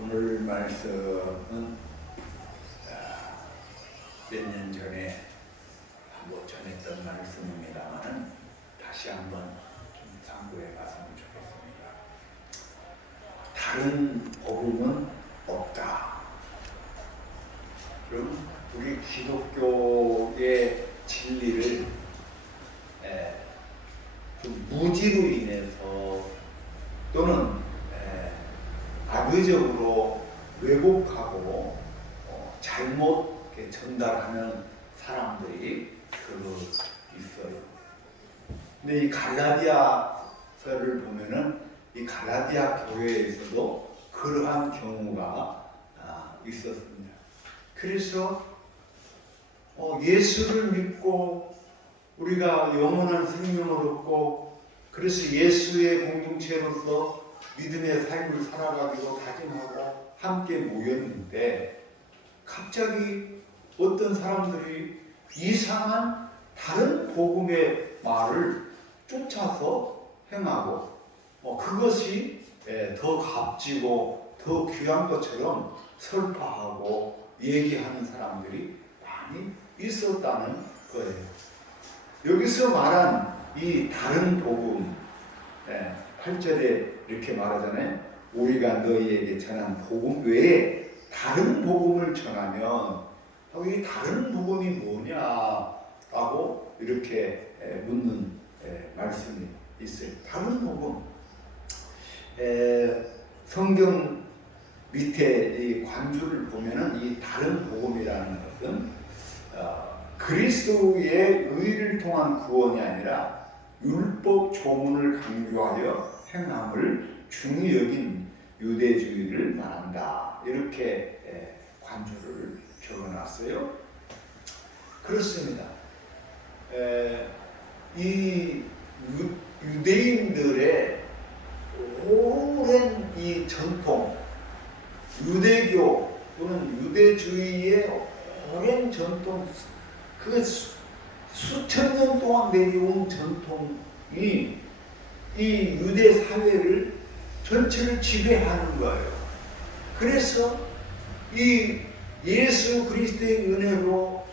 오늘 말씀은 몇 년 전에 한번 전했던 말씀입니다만 다시 한번 좀 참고해 봤으면 좋겠습니다. 다른 복음은 없다. 그럼 우리 기독교의 진리를 좀 무지로 인해서 또는 악의적으로 왜곡하고 잘못 전달하는 사람들이 별로 있어요. 근데 이 갈라디아서를 보면은 이 갈라디아 교회에서도 그러한 경우가 있었습니다. 그래서 예수를 믿고 우리가 영원한 생명을 얻고 그래서 예수의 공동체로서 믿음의 삶을 살아가기로 다짐하고 함께 모였는데 갑자기 어떤 사람들이 이상한 다른 복음의 말을 쫓아서 행하고 그것이 더 값지고 더 귀한 것처럼 설파하고 얘기하는 사람들이 많이 있었다는 거예요. 여기서 말한 이 다른 복음 8절에 이렇게 말하잖아요. 우리가 너희에게 전한 복음 외에 다른 복음을 전하면 이 다른 복음이 뭐냐라고 이렇게 묻는 말씀이 있어요. 다른 복음. 성경 밑에 이 관주를 보면은 이 다른 복음이라는 것은 그리스도의 의를 통한 구원이 아니라 율법 조문을 강조하여 행함을 중히 여긴 유대주의를 말한다. 이렇게 관주를 적어놨어요. 그렇습니다. 이 유대인들의 오랜 이 전통, 유대교 또는 유대주의의 오랜 전통, 그 수천 년 동안 내려온 전통이 이 유대 사회를 전체를 지배하는 거예요. 그래서 이 예수 그리스도의 은혜로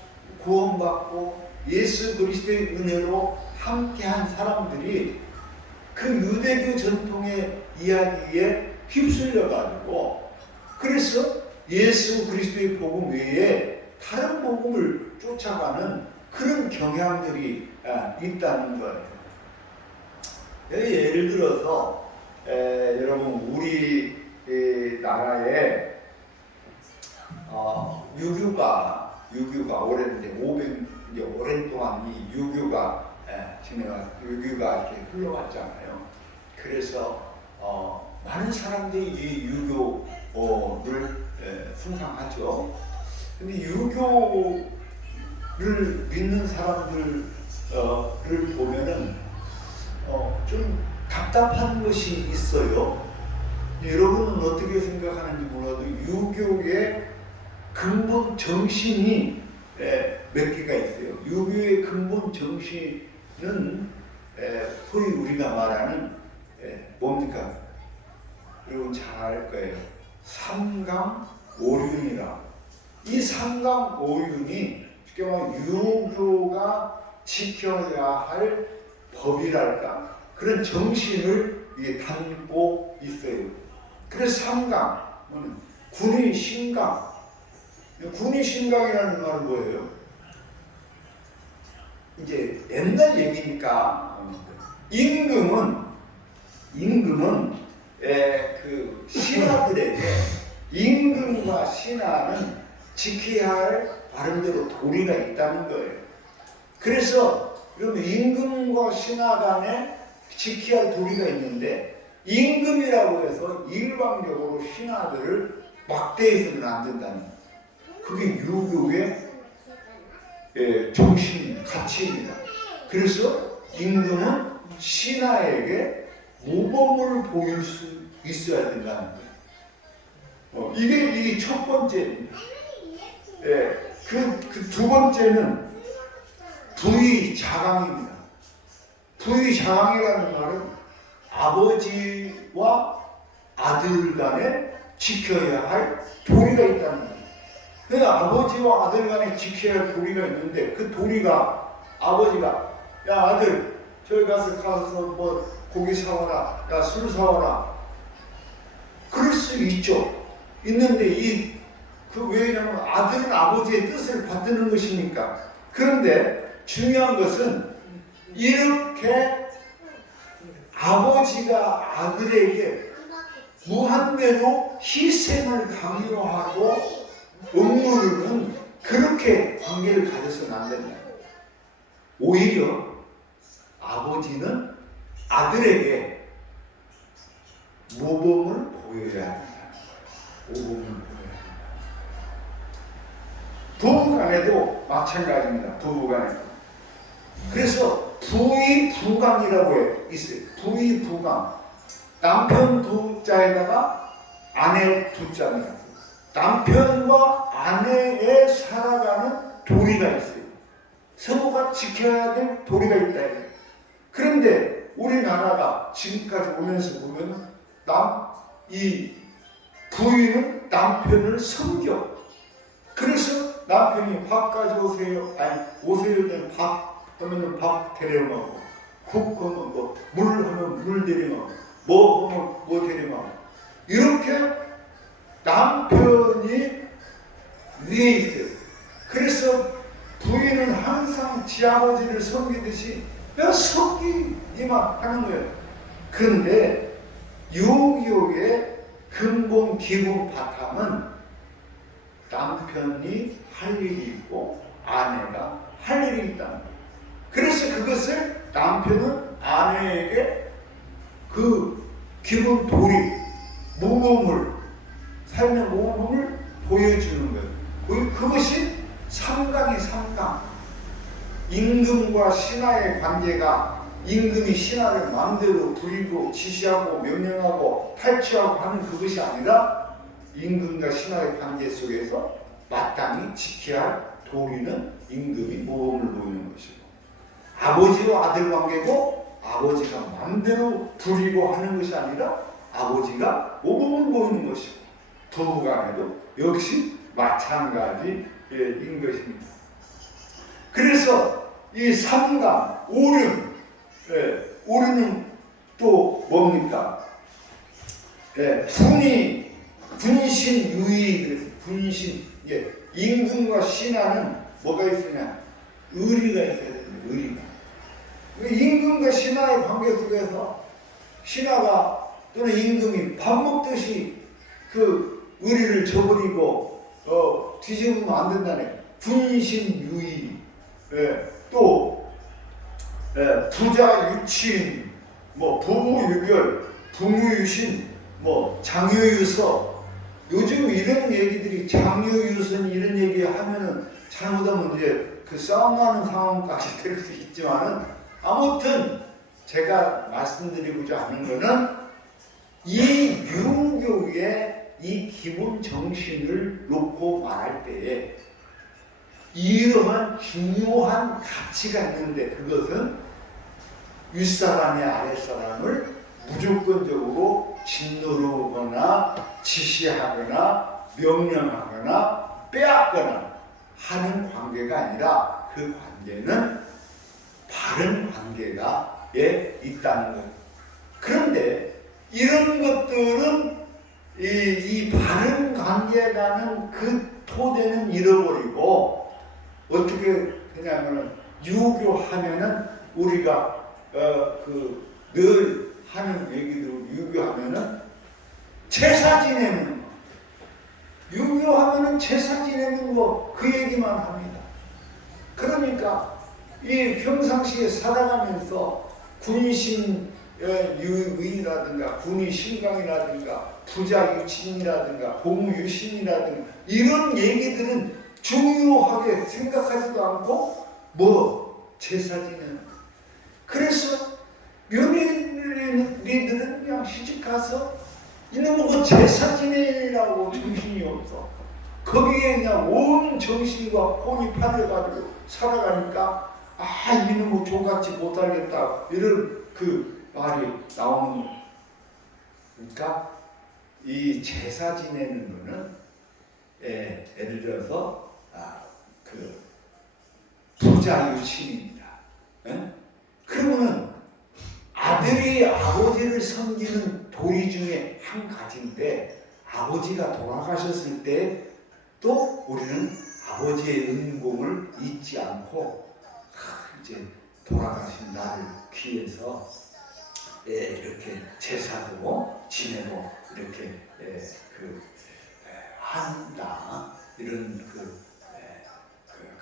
구원받고 예수 그리스도의 은혜로 함께한 사람들이 그 유대교 전통의 이야기에 휩쓸려가지고 그래서 예수 그리스도의 복음 외에 다른 복음을 쫓아가는 그런 경향들이 있다는 거예요. 예를 들어서 여러분 우리 나라에 유교가 오랜 동안 이 유교가 유교가 이렇게 흘러왔잖아요. 그래서 많은 사람들이 이 유교를 숭상하죠. 근데 유교를 믿는 사람들을 보면은 좀 답답한 것이 있어요. 여러분은 어떻게 생각하는지 몰라도 유교의 근본 정신이 몇 개가 있어요. 유교의 근본 정신은 소위 우리가 말하는 뭡니까? 여러분 잘 알 거예요. 삼강오륜이라. 이 삼강오륜이 쉽게 말하면 유교가 지켜야 할 법이랄까 그런 정신을 담고 있어요. 그래서 삼강, 군의신강. 군의신강이라는 말은 뭐예요? 이제 옛날 얘기니까 임금은 그 신하들에게 임금과 신하는 지켜야 할 바른대로 도리가 있다는 거예요. 그래서 여러분 임금과 신하 간에 지켜야 할 도리가 있는데 임금이라고 해서 일방적으로 신하들을 막대해서는 안 된다는 거예요. 그게 유교의 정신, 가치입니다. 그래서 임금은 신하에게 모범을 보일 수 있어야 된다는 거예요. 이게 첫 번째입니다. 그 두 번째는 부의자강입니다. 부의자강이라는 말은 아버지와 아들 간의 지켜야 할 도리가 있다는 거예요. 그 아버지와 아들 간에 지켜야 할 도리가 있는데 그 도리가 아버지가 야 아들 저기 가서 뭐 고기 사와라, 야 술 사와라. 그럴 수 있죠. 있는데 왜냐면 아들은 아버지의 뜻을 받드는 것이니까. 그런데 중요한 것은 이렇게 아버지가 아들에게 무한대로 희생을 강요하고 억누르는 그렇게 관계를 가져서는 안 된다. 오히려 아버지는 아들에게 모범을 보여야 한다는 거예요. 모범을 보여야 한다. 부부간에도 마찬가지입니다. 부부간에도. 그래서 부의부강이라고 있어요. 부의부강. 남편 두자에다가 아내 두자입니다. 남편과 아내의 살아가는 도리가 있어요. 서로가 지켜야 될 도리가 있다. 그런데 우리나라가 지금까지 오면서 보면 이 부인은 남편을 섬겨. 그래서 남편이 밥 가져오세요. 아니 오세요. 밥 하면 밥 데려 먹고, 국 하면 물 하면 물 데려 먹고, 뭐 하면 뭐 데려 먹고. 이렇게 남편이 위에 있어요. 그래서 부인은 항상 지아버지를 섬기듯이 섬기기만 하는 거예요. 그런데 유교의 근본 기본 바탕은 남편이 할 일이 있고 아내가 할 일이 있다는 거예요. 그래서 그것을 남편은 아내에게 그 기본 도리, 모범을, 삶의 모범을 보여주는 거예요. 그것이 삼강이 삼강. 임금과 신하의 관계가 임금이 신하를 마음대로 부리고 지시하고 명령하고 탈취하고 하는 그것이 아니라 임금과 신하의 관계 속에서 마땅히 지켜야 할 도리는 임금이 모범을 보이는 것이고, 아버지와 아들 관계고 아버지가 마음대로 부리고 하는 것이 아니라 아버지가 모범을 보이는 것이고, 부부간에도 역시 마찬가지인 것입니다. 그래서 이 삼강, 오륜, 오륜은 또 뭡니까? 분이, 분신, 유의, 분신, 임금과 신하는 뭐가 있으냐? 의리가 있어야 됩니다. 의리가. 임금과 신하의 관계 속에서 신하가 또는 임금이 밥 먹듯이 그 의리를 저버리고 뒤집으면 안 된다네. 분신유의, 또 부자 유친, 뭐 부부유별, 부무유신, 뭐 장유유서. 요즘 이런 얘기들이 장유유선 이런 얘기 하면은 잘못하면 이제 그 싸움나는 상황까지 될 수 있지만은, 아무튼 제가 말씀드리고자 하는 거는 이 유교의 이 기본 정신을 놓고 말할 때에 이러한 중요한 가치가 있는데, 그것은 윗사람이 아랫사람을 무조건적으로 짓누르거나 지시하거나 명령하거나 빼앗거나 하는 관계가 아니라 그 관계는 바른 관계가 있다는 거예요. 그런데 이런 것들은 이 바른 관계라는 그 토대는 잃어버리고 어떻게 되냐면은, 유교하면은 우리가 늘 하는 얘기도 유교하면은 제사 지내는 거, 유교하면은 제사 지내는 거 그 얘기만 합니다. 그러니까 이 평상시에 살아가면서 군신 유의라든가 군의 신강이라든가 부자 유친이라든가 고무 유신이라든가 이런 얘기들은 중요하게 생각하지도 않고 뭐 제사 지내는. 그래서 며느리들은 그냥 시집가서 이놈의 그 제사 지내라고 정신이 없어. 거기에 그냥 온 정신과 혼이 팔려가지고 살아가니까 이놈의 조같이 못살겠다 이런 그 말이 나오는 거니까 이 제사 지내는 거는 예를 들어서 그 부자 유친입니다. 예? 그러면은 아들이 아버지를 섬기는 도리 중에 한 가지인데 아버지가 돌아가셨을 때 또 우리는 아버지의 은공을 잊지 않고 이제 돌아가신 나를 귀해서 이렇게 제사도 지내고 이렇게 한다 이런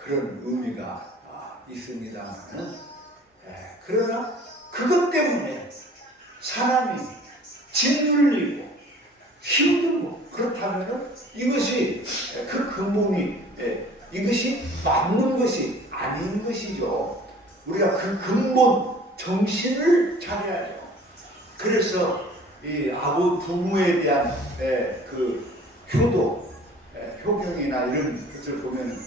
그런 의미가 있습니다만은 그러나 그것 때문에 사람이 짓눌리고 힘들고 그렇다면 이것이 그 근본이 이것이 맞는 것이 아닌 것이죠. 우리가 그 근본 정신을 차려야죠. 그래서 이 부모에 대한 그 효도, 효경이나 이런 것을 보면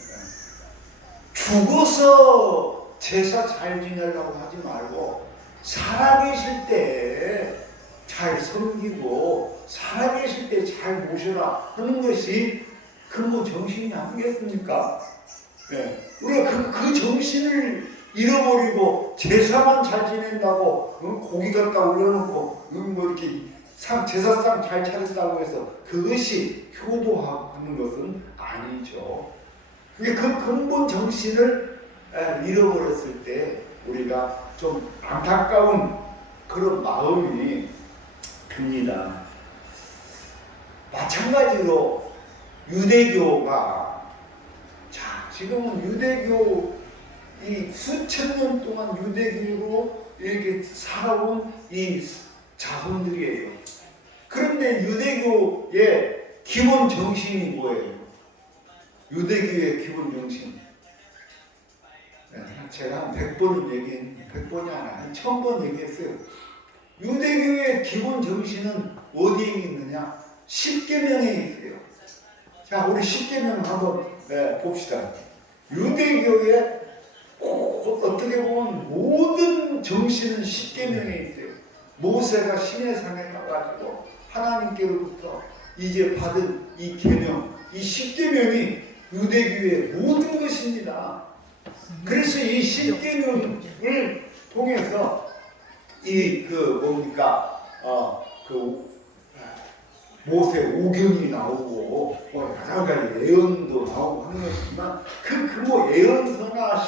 죽어서 제사 잘 지내려고 하지 말고 살아계실 때 잘 섬기고 살아계실 때 잘 모셔라 하는 것이 근본 정신이 아니겠습니까? 우리가 그 정신을 잃어버리고 제사만 잘 지낸다고 고기 갖다 올려놓고 뭐 이렇게 제사상 잘 차렸다고 해서 그것이 효도하는 것은 아니죠. 그 근본 정신을 잃어버렸을 때 우리가 좀 안타까운 그런 마음이 듭니다. 마찬가지로 유대교가 지금은 유대교 이 수천 년 동안 유대교로 이렇게 살아온 이 자손들이에요. 그런데 유대교의 기본 정신이 뭐예요? 유대교의 기본 정신. 제가 한 100번을 얘기했는데 100번이 아니라 한 1000번 얘기했어요. 유대교의 기본 정신은 어디에 있느냐? 십계명에 있어요. 자, 우리 십계명 한번 봅시다. 유대교의 어떻게 보면 모든 정신은 십계명에 있어요. 모세가 시내산에 가가지고 하나님께로부터 이제 받은 이 계명, 이 십계명이 유대교의 모든 것입니다. 그래서 이 십계명을 통해서 모세 오경이 나오고 여러 가지 예언도 나오고 하는 것이지만 그 예언서나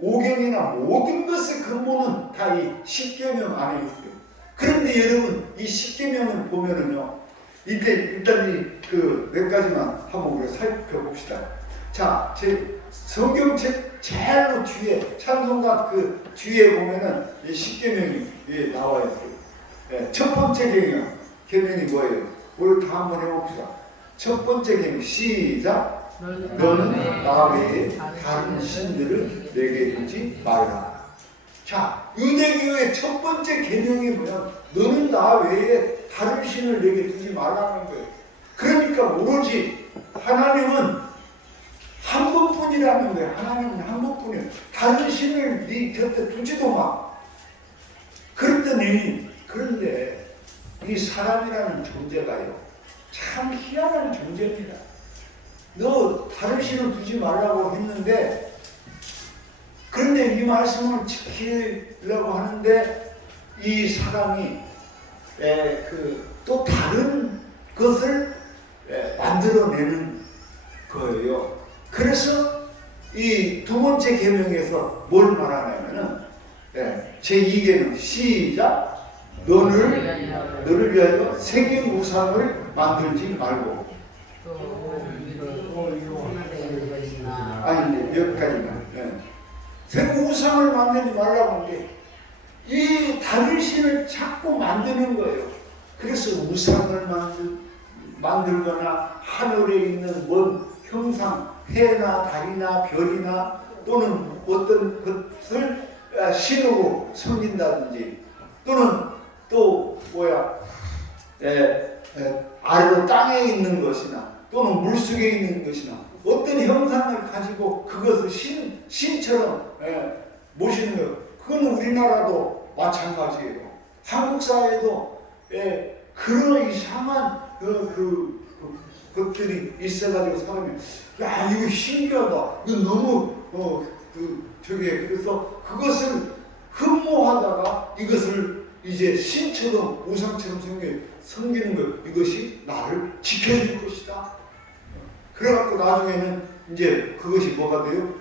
오경이나 모든 것의 근본은 다 이 십계명 안에 있어요. 그런데 여러분 이 십계명을 보면은요, 일단 몇 가지만 한번 우리가 살펴봅시다. 자, 제 성경책 제일 뒤에 찬송가 그 뒤에 보면은 이 십계명이 나와 있어요. 첫 번째 계명이 뭐예요? 우리 다 한번 해봅시다. 첫 번째 계명 시작. 너는 나 외에 다른 신들을 내게 두지 말라. 자, 유대교의 첫 번째 계명이 뭐냐? 너는 나 외에 다른 신을 내게 두지 말라는 거예요. 그러니까 오로지 하나님은 한 분뿐이라는 거예요. 하나님은 한 분뿐이에요. 다른 신을 네 곁에 두지도 마. 그런데 이 사람이라는 존재가요, 참 희한한 존재입니다. 너 다른 신을 두지 말라고 했는데, 그런데 이 말씀을 지키려고 하는데 이 사람이 또 다른 것을 만들어내는 거예요. 그래서 이 두 번째 계명에서 뭘 말하냐면은 제2계명 시작. 너를 위하여 새긴 우상을 만들지 말고. 아니 여기까지만. 새긴 우상을 만들지 말라고 하는데 이 다른 신을 자꾸 만드는 거예요. 그래서 우상을 만들거나 하늘에 있는 먼 형상, 해나 달이나 별이나 또는 어떤 것을 신으로 섬긴다든지, 또는 아래로 땅에 있는 것이나 또는 물속에 있는 것이나 어떤 형상을 가지고 그것을 신처럼 모시는 것. 그건 우리나라도 마찬가지예요. 한국 사회도 그런 이상한 것들이 있어가지고 사람이 야 이거 신기하다. 이거 너무 그래서 그것을 흠모하다가 이것을 이제 신처럼 우상처럼 섬기는 것 이것이 나를 지켜줄 것이다. 그래갖고 나중에는 이제 그것이 뭐가 돼요?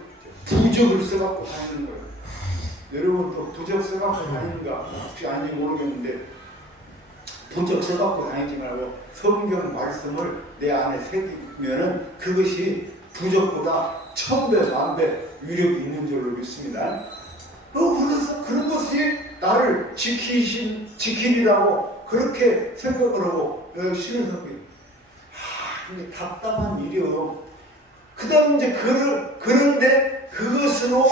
부적을 써갖고 다니는 거예요. 여러분도 부적 써갖고 다니는가 혹시 아닌지 모르겠는데 부적 써갖고 다니지 말고 성경 말씀을 내 안에 새기면은 그것이 부적보다 1000배, 1000배 위력이 있는 줄로 믿습니다. 그래서 그런 것이 나를 지키리라고 그렇게 생각을 하고 신을 섬기. 이게 답답한 일이요. 그 다음 이제 그런데 그것으로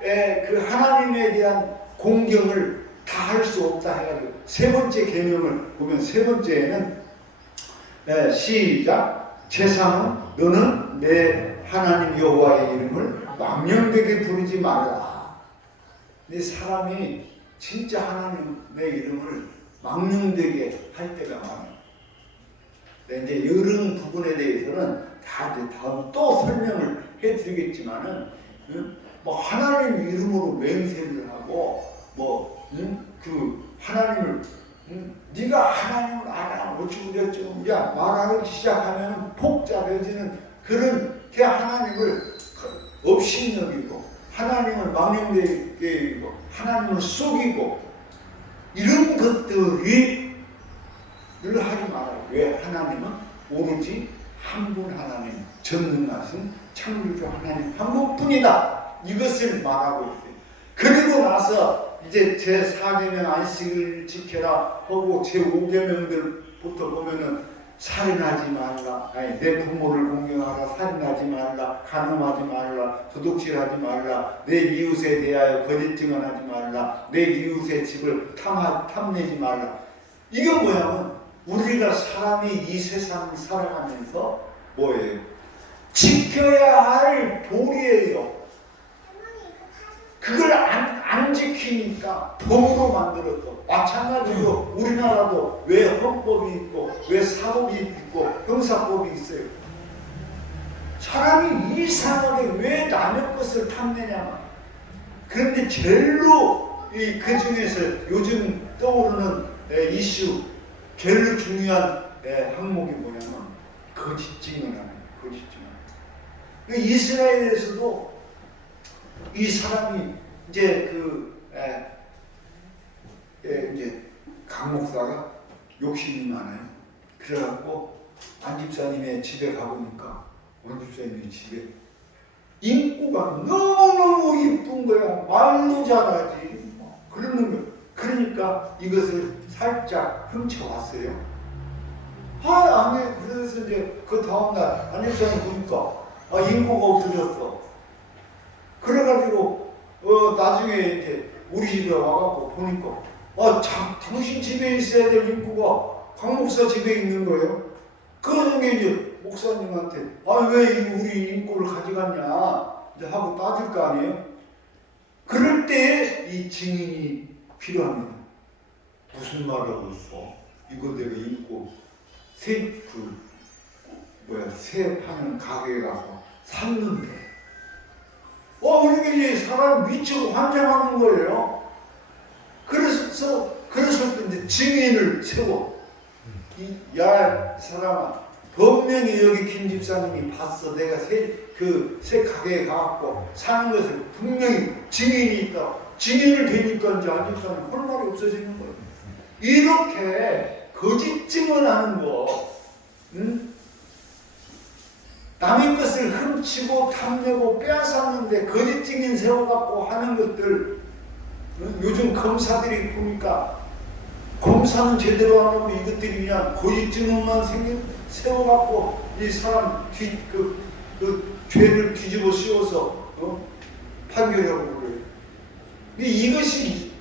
그 하나님에 대한 공경을 다 할 수 없다 해가지고 세 번째 계명을 보면 세 번째에는 시작 제사는 너는 내 하나님 여호와의 이름을 망령되게 부르지 말라. 근데 사람이 진짜 하나님의 이름을 망령되게 할 때가 많아요. 근데 이제 이런 부분에 대해서는 다 이제 다음 또 설명을 해드리겠지만은 뭐 하나님 이름으로 맹세를 하고 그 하나님을 네가 하나님을 알아 어쩌고저쩌고 말하기 시작하면 복잡해지는 그런 게 하나님을 업신여기고 하나님을 망령되게 여기고 하나님을 속이고 이런 것들이 늘 하지 말아요. 왜? 하나님은 오로지 한 분 하나님 전능하신 창조주 하나님 한 분뿐이다. 이것을 말하고 있어요. 그리고 나서 이제 제4계명 안식을 지켜라 하고 제5계명들부터 보면은 살인하지 말라, 내 부모를 공경하라, 살인하지 말라, 간음하지 말라, 도둑질하지 말라, 내 이웃에 대하여 거짓 증언하지 말라, 내 이웃의 집을 탐내지 말라. 이게 뭐냐면 우리가 사람이 이 세상을 살아가면서 뭐예요? 지켜야 할 도리예요. 그걸 안 지키니까 법으로 만들었어. 마찬가지로 우리나라도 왜 헌법이 있고 왜 사법이 있고 형사법이 있어요. 사람이 이상하게 왜 남의 것을 탐내냐. 그런데 제일로 그 중에서 요즘 떠오르는 이슈 제일 중요한 항목이 뭐냐면 거짓 증언하는 거짓 증언. 이스라엘에서도 이 사람이 이제 이제 강 목사가 욕심이 많아요. 그래갖고 안 집사님의 집에 가보니까 원 집사님의 집에 인구가 너무너무 이쁜 거야. 말도 잘하지. 그러는 거. 그러니까 이것을 살짝 훔쳐왔어요. 아니, 그래서 이제 그 다음날 안 집사님 보니까 인구가 없어졌어. 그래가지고 나중에 이렇게 우리 집에 와갖고 보니까 당신 집에 있어야 될 인구가 강 목사 집에 있는 거예요. 그러는 게 이제 목사님한테 왜 우리 인구를 가져갔냐 이제 하고 따질 거 아니에요. 그럴 때 이 증인이 필요합니다. 무슨 말을 하고 있어? 이거 내가 인구 새 파는 가게에 가서 샀는데 그러니까 이제 사람 미치고 환장하는 거예요. 그래서 이제 증인을 세워. 야, 사람아, 분명히 여기 김 집사님이 봤어. 내가 새 가게에 가갖고 사는 것을 분명히 증인이 있다. 증인을 대니까 이제 안 집사님 할 말이 없어지는 거예요. 이렇게 거짓 증언하는 거, 남의 것을 훔치고 탐내고 빼앗았는데 거짓 증인 세워갖고 하는 것들, 요즘 검사들이 보니까 검사는 제대로 안 하고 이것들이 그냥 거짓 증언만 세워갖고 이 사람 죄를 뒤집어 씌워서 판결하고 그래요. 근데 이것이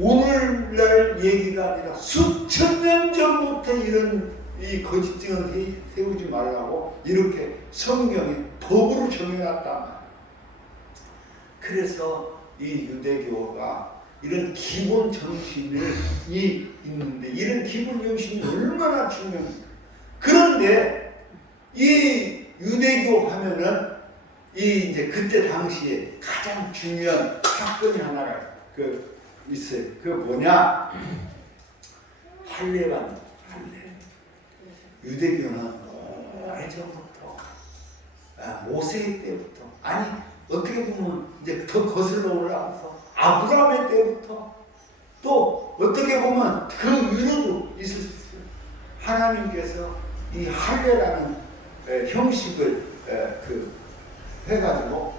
오늘날 얘기가 아니라 수천 년 전부터 이런 이 거짓 증언 세우지 말라고 이렇게 성경이 법으로 정해놨다. 그래서 이 유대교가 이런 기본 정신이 있는데 이런 기본 정신이 얼마나 중요합니까? 그런데 이 유대교 하면은 이 이제 그때 당시에 가장 중요한 사건이 하나가 있어요. 그 뭐냐? 할례가 할례. 유대교는 오래전부터 모세 때부터 아니 어떻게 보면 이제 더 거슬러 올라가서 아브라함의 때부터 또 어떻게 보면 그 위로도 있을 수 있어요. 하나님께서 이 할례라는 형식을 해가지고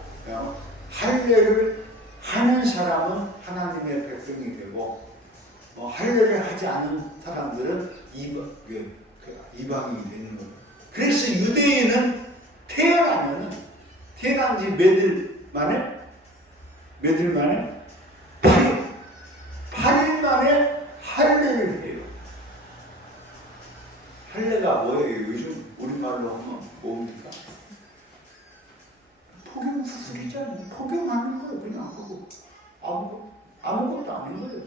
할례를 하는 사람은 하나님의 백성이 되고 할례를 하지 않은 사람들은 이방인이 되는 거예요. 그래서 유대인은 태어난 지 몇일 만에 8일 만에 할례를 해요. 할례가 뭐예요? 요즘 우리말로 하면 뭡니까? 포경 수술이잖아요. 포경하는 거예요. 그냥 그거 아무것도 아닌 거예요.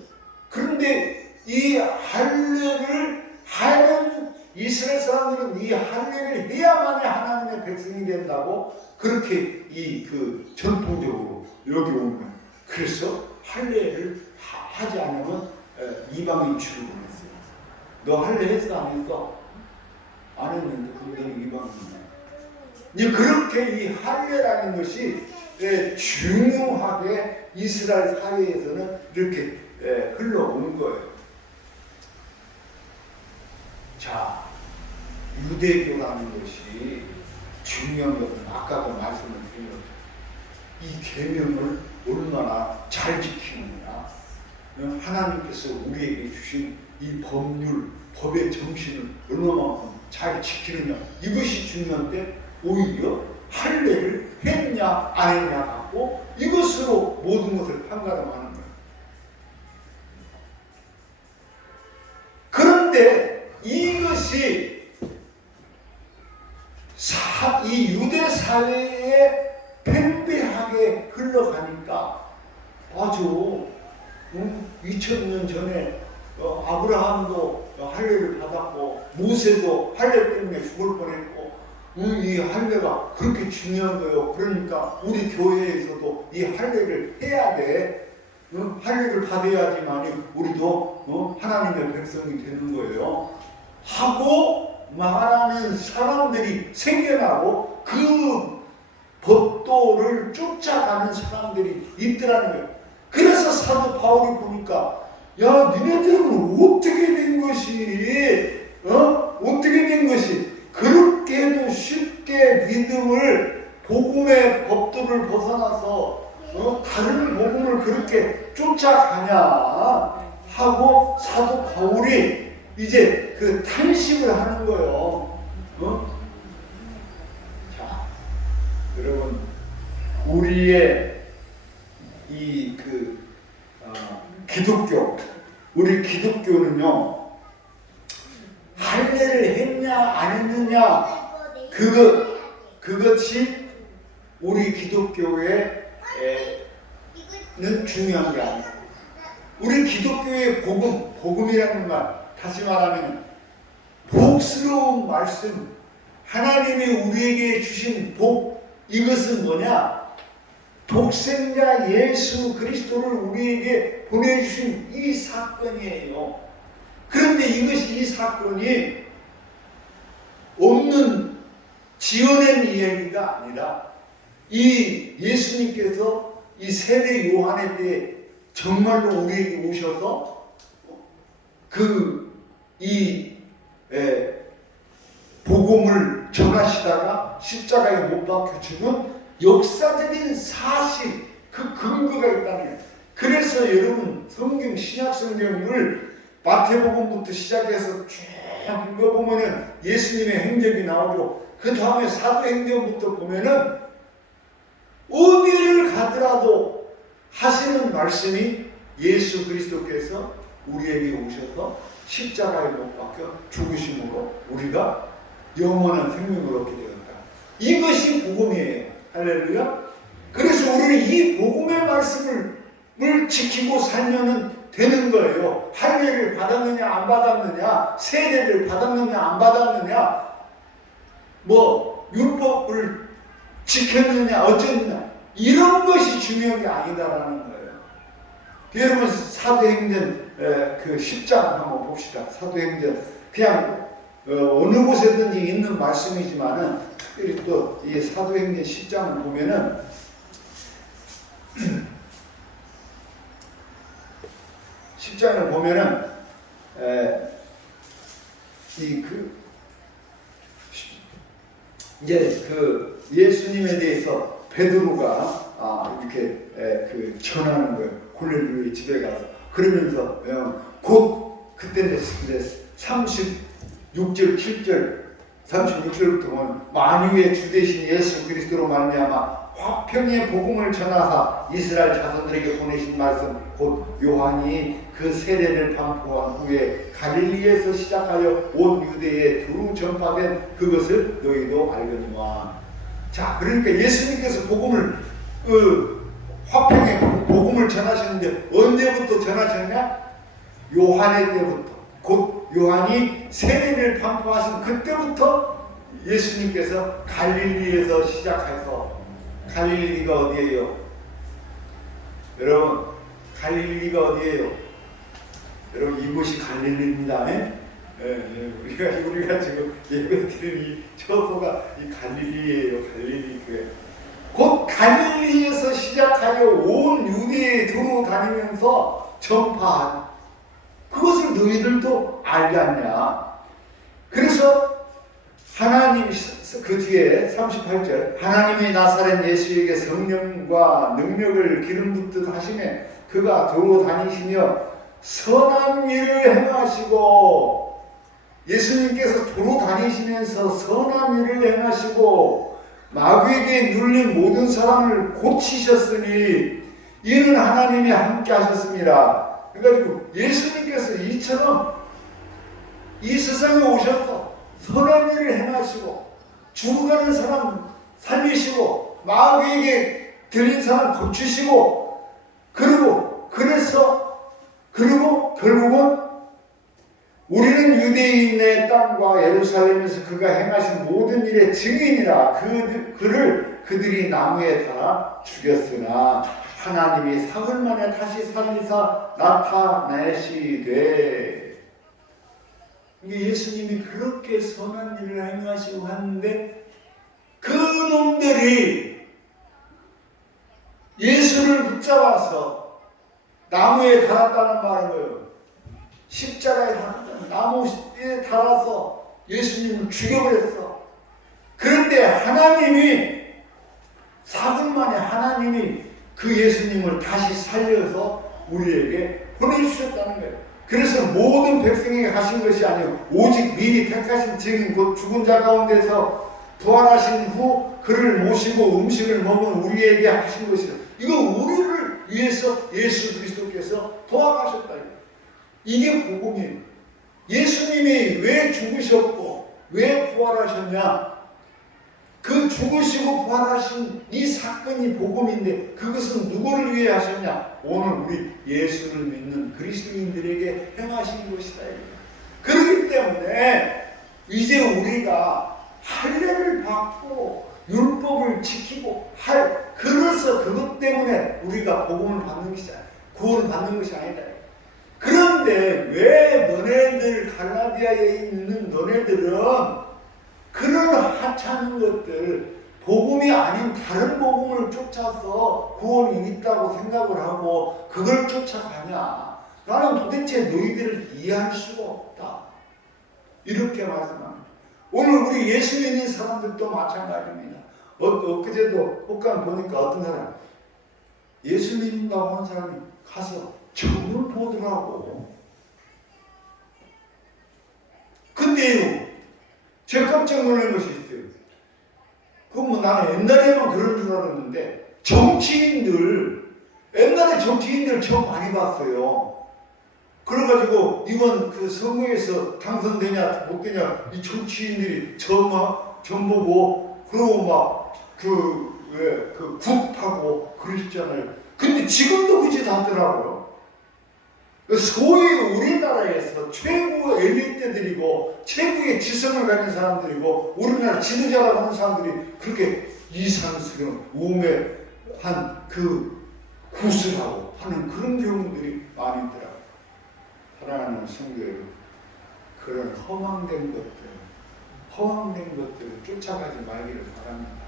그런데 이 할례를 하는 이스라엘 사람들은 이 할례를 해야만이 하나님의 백성이 된다고 그렇게 전통적으로 여기 온 거예요. 그래서 할례를 하지 않으면 이방인 취급을 했어요. 너 할례 했어? 안 했어? 안 했는데 그럼 너는 이방인이야. 그렇게 이 할례라는 것이 중요하게 이스라엘 사회에서는 이렇게 흘러오는 거예요. 자, 유대교라는 것이 중요한 것은 아까도 말씀을 드렸죠. 이 계명을 얼마나 잘 지키느냐. 하나님께서 우리에게 주신 이 법률, 법의 정신을 얼마만큼 잘 지키느냐. 이것이 중요한데 오히려 할례를 했냐 안 했냐 갖고 이것으로 모든 것을 판가름하는 거예요. 그런데 이것이 이 유대 사회에 팽배하게 흘러가니까 아주 2000년 전에 아브라함도 할례를 받았고 모세도 할례 때문에 죽을 뻔했고 이 할례가 그렇게 중요한 거예요. 그러니까 우리 교회에서도 이 할례를 해야 돼. 할례를 받아야지만이 우리도 하나님의 백성이 되는 거예요. 하고 말하는 사람들이 생겨나고 그 법도를 쫓아가는 사람들이 있더라는 거예요. 그래서 사도 바울이 보니까 야 니네들은 어떻게 된 것이 어떻게 된 것이 그렇게도 쉽게 믿음을 복음의 법도를 벗어나서 다른 복음을 그렇게 쫓아가냐 하고 사도 바울이 이제 그 탄식을 하는 거예요. 자, 여러분 우리의 기독교, 우리 기독교는요 할례를 했냐 안 했느냐 그것이 우리 기독교에는 중요한 게 아니에요. 우리 기독교의 복음이라는 말, 다시 말하면 복스러운 말씀, 하나님이 우리에게 주신 복, 이것은 뭐냐? 독생자 예수 그리스도를 우리에게 보내주신 이 사건이에요. 그런데 이 사건이 없는 지어낸 이야기가 아니라 이 예수님께서 이 세례 요한의 때 정말로 우리에게 오셔서 복음을 전하시다가 십자가에 못 박혀 죽은 역사적인 사실, 그 근거가 있다는 거예요. 그래서 여러분 성경, 신약 성경을 마태복음부터 시작해서 쭉 읽어보면은 예수님의 행적이 나오고 그 다음에 사도행전부터 보면은 어디를 가더라도 하시는 말씀이 예수 그리스도께서 우리에게 오셔서 십자가에 못 박혀 죽으심으로 우리가 영원한 생명을 얻게 되었다. 이것이 복음이에요. 할렐루야. 그래서 우리는 이 복음의 말씀을 지키고 살면은 되는 거예요. 할례를 받았느냐 안 받았느냐, 세례를 받았느냐 안 받았느냐, 뭐 율법을 지켰느냐 어쩌느냐, 이런 것이 중요한 게 아니다라는 거예요. 여러분 사도행전 그 10장 한번 봅시다. 사도행전 그냥 어느 곳에든지 있는 말씀이지만은 특별히 또 이 사도행전 10장을 보면은 10장을 보면은 이제 그 예수님에 대해서 베드로가 이렇게 그 전하는 거예요. 골넬료의 집에 가서 그러면서 곧 그때 36절 7절 36절부터 보면 만유의 주 되신 예수 그리스도로 말미암아 화평의 복음을 전하사 이스라엘 자손들에게 보내신 말씀 곧 요한이 그 세례를 반포한 후에 갈릴리에서 시작하여 온 유대에 두루 전파된 그것을 너희도 알거니와. 자, 그러니까 예수님께서 복음을 화평의 복음을 전하시는데 언제부터 전하셨냐? 요한의 때부터, 곧 요한이 세례를 반포하신 그때부터 예수님께서 갈릴리에서 시작해서, 갈릴리가 어디예요? 여러분, 갈릴리가 어디예요? 여러분, 이곳이 갈릴리입니다. 우리가 지금 예배드리는 이 처소가 이 갈릴리예요. 갈릴리 교회. 곧 갈릴리에서 시작하여 온 유대에 들어다니면서 전파한 그것을 너희들도 알지 않냐. 그래서 하나님 그 뒤에 38절 하나님이 나사렛 예수에게 성령과 능력을 기름 붓듯 하시매 그가 돌아다니시며 선한 일을 행하시고, 예수님께서 돌아다니시면서 선한 일을 행하시고 마귀에게 눌린 모든 사람을 고치셨으니 이는 하나님이 함께 하셨습니다. 그래가지고 예수님께서 이처럼 이 세상에 오셔서 선한 일을 행하시고 죽어가는 사람 살리시고 마귀에게 들린 사람 고치시고 그리고 결국은 우리는 유대인의 땅과 예루살렘에서 그가 행하신 모든 일의 증인이라. 그들이 나무에 달아 죽였으나 하나님이 사흘 만에 다시 살리사 나타내시되. 예수님이 그렇게 선한 일을 행하시고 하는데 그 놈들이 예수를 붙잡아서 나무에 달았다는 말이에요. 십자가에 달았다는, 나무에 달아서 예수님을 죽여버렸어. 그런데 하나님이 사흘 만에 하나님이 그 예수님을 다시 살려서 우리에게 보내주셨다는 거예요. 그래서 모든 백성에게 하신 것이 아니요 오직 미리 택하신 증인 곧 죽은 자 가운데서 부활하신 후 그를 모시고 음식을 먹은 우리에게 하신 것이요. 이거 우리를 위해서 예수 그리스도께서 도와가셨다. 이게 복음이에요. 예수님이 왜 죽으셨고 왜 부활하셨냐? 그 죽으시고 부활하신 이 사건이 복음인데 그것은 누구를 위해 하셨냐? 오늘 우리 예수를 믿는 그리스도인들에게 행하신 것이다. 그렇기 때문에 이제 우리가 할례를 받고 율법을 지키고 그래서 그것 때문에 우리가 복음을 받는 것이 아니다. 구원을 받는 것이 아니다. 그런데 왜 너네들 갈라디아에 있는 너네들은 그런 하찮은 것들, 복음이 아닌 다른 복음을 쫓아서 구원이 있다고 생각을 하고 그걸 쫓아가냐? 나는 도대체 너희들을 이해할 수가 없다. 이렇게 말씀합니다. 오늘 우리 예수 믿는 사람들도 마찬가지입니다. 엊그제도 혹간 보니까 어떤 사람 예수 믿는다고 하는 사람이 가서 점을 보더라고. 근데요, 제가 깜짝 놀란 것이 있어요. 그건 뭐 나는 옛날에만 그런 줄 알았는데 옛날에 정치인들 점 많이 봤어요. 그래가지고 이번 그 선거에서 당선되냐 못 되냐 이 정치인들이 점 보고 그러고 막 국 하고 그러셨잖아요. 근데 지금도 그 짓 하더라고요. 소위 우리나라에서 최고 엘리트들이고 최고의 지성을 가진 사람들이고 우리나라 지도자라고 하는 사람들이 그렇게 이상스러운 우매한 그 구슬하고 하는 그런 경우들이 많이 있더라고요. 사랑하는 성도 여러분, 그런 허황된 것들을 쫓아가지 말기를 바랍니다.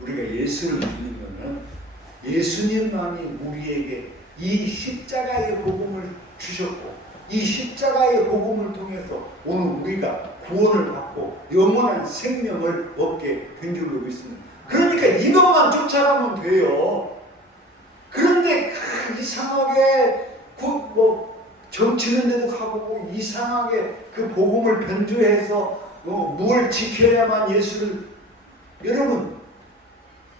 우리가 예수를 믿으면은 예수님만이 우리에게 이 십자가의 복음을 주셨고 이 십자가의 복음을 통해서 오늘 우리가 구원을 받고 영원한 생명을 얻게 된 줄로 믿습니다. 그러니까 이것만 쫓아가면 돼요. 그런데 이상하게 정치는 데도 가보고 이상하게 그 복음을 변조해서 뭘 지켜야만 예수를, 여러분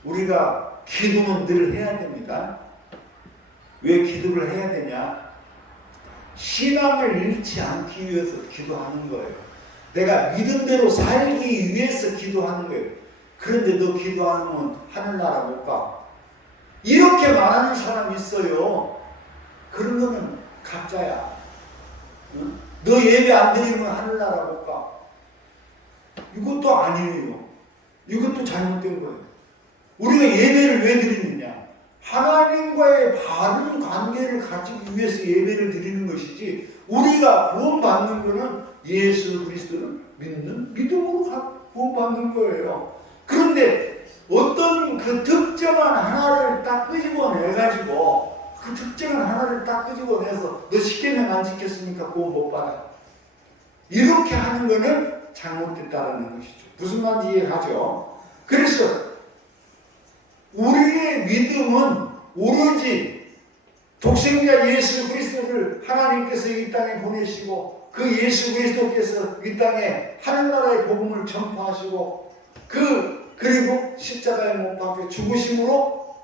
우리가 기도는 늘 해야 됩니다. 왜 기도를 해야 되냐? 신앙을 잃지 않기 위해서 기도하는 거예요. 내가 믿음대로 살기 위해서 기도하는 거예요. 그런데 너 기도하면 하늘나라 못 가. 이렇게 말하는 사람이 있어요. 그런 거는 가짜야. 응? 너 예배 안 드리면 하늘나라 못 가. 이것도 아니에요. 이것도 잘못된 거예요. 우리가 예배를 왜 드리느냐? 하나님과의 바른 관계를 가지기 위해서 예배를 드리는 것이지, 우리가 구원받는 것은 예수 그리스도를 믿는 믿음으로 구원받는 거예요. 그런데 어떤 그 특정한 하나를 딱 끄집어내가지고 그 특정한 하나를 딱 끄집어내서 너 십계명 안 지켰으니까 구원 못 받아, 이렇게 하는 것은 잘못됐다는 것이죠. 무슨 말인지 이해하죠? 그래서 우리의 믿음은 오로지 독생자 예수 그리스도를 하나님께서 이 땅에 보내시고 그 예수 그리스도께서 이 땅에 하늘나라의 복음을 전파하시고 그리고 십자가에 못 박혀 죽으심으로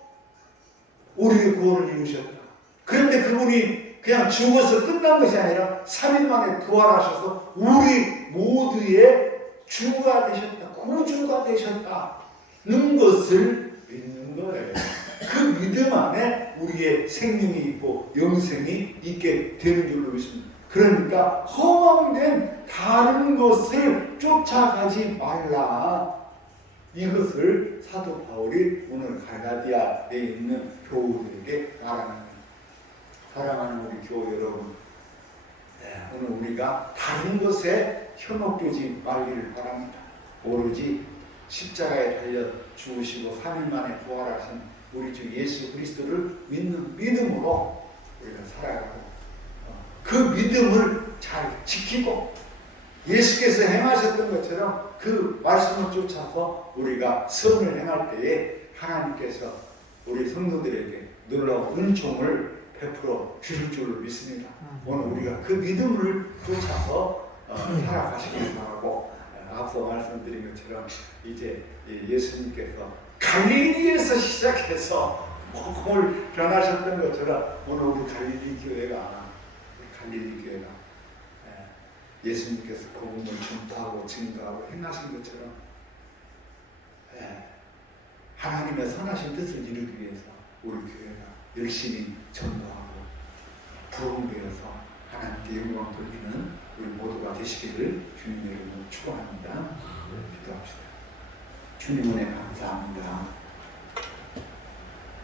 우리의 구원을 이루셨다. 그런데 그분이 그냥 죽어서 끝난 것이 아니라 3일 만에 부활하셔서 우리 모두의 주가 되셨다, 구주가 되셨다는 것을 믿는 거예요. 그 믿음 안에 우리의 생명이 있고 영생이 있게 되는 줄로 믿습니다. 그러니까 허황된 다른 것을 쫓아가지 말라. 이것을 사도 바울이 오늘 갈라디아에 있는 교우들에게 말합니다. 사랑하는 우리 교우 여러분, 오늘 우리가 다른 것에 현혹되지 말기를 바랍니다. 오로지 십자가에 달려 죽으시고 3일 만에 부활하신 우리 주 예수 그리스도를 믿는 믿음으로 우리가 살아가고 그 믿음을 잘 지키고 예수께서 행하셨던 것처럼 그 말씀을 쫓아서 우리가 선을 행할 때에 하나님께서 우리 성도들에게 놀라운 은총을 베풀어 주실 줄로 믿습니다. 오늘 우리가 그 믿음을 쫓아서 살아가시길 바라고, 앞서 말씀드린 것처럼 이제 예수님께서 갈릴리에서 시작해서 뭘 변하셨던 것처럼 오늘 우리 갈릴리 교회가 예수님께서 복음을 전파하고 증거하고 행하신 것처럼 하나님의 선하신 뜻을 이루기 위해서 우리 교회가 열심히 전도하고 부흥되어서 하나님께 영광 돌리는 우리 모두가 되시기를 주님 이름으로 축원합니다. 기도합시다. 주님 은혜 감사합니다.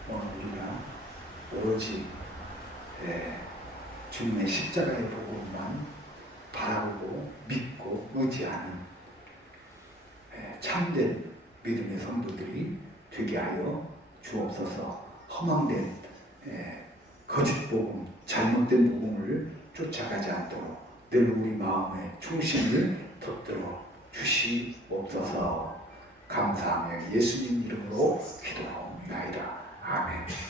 오늘 우리가 오로지 주님의 십자가의 복음만 바라보고 믿고 의지하는 참된 믿음의 성도들이 되게 하여 주옵소서. 허망된 거짓 복음, 잘못된 복음을 쫓아가지 않도록 늘 우리 마음에 충신을 돋들어 주시옵소서. 감사하며 예수님 이름으로 기도하옵나이다. 아멘.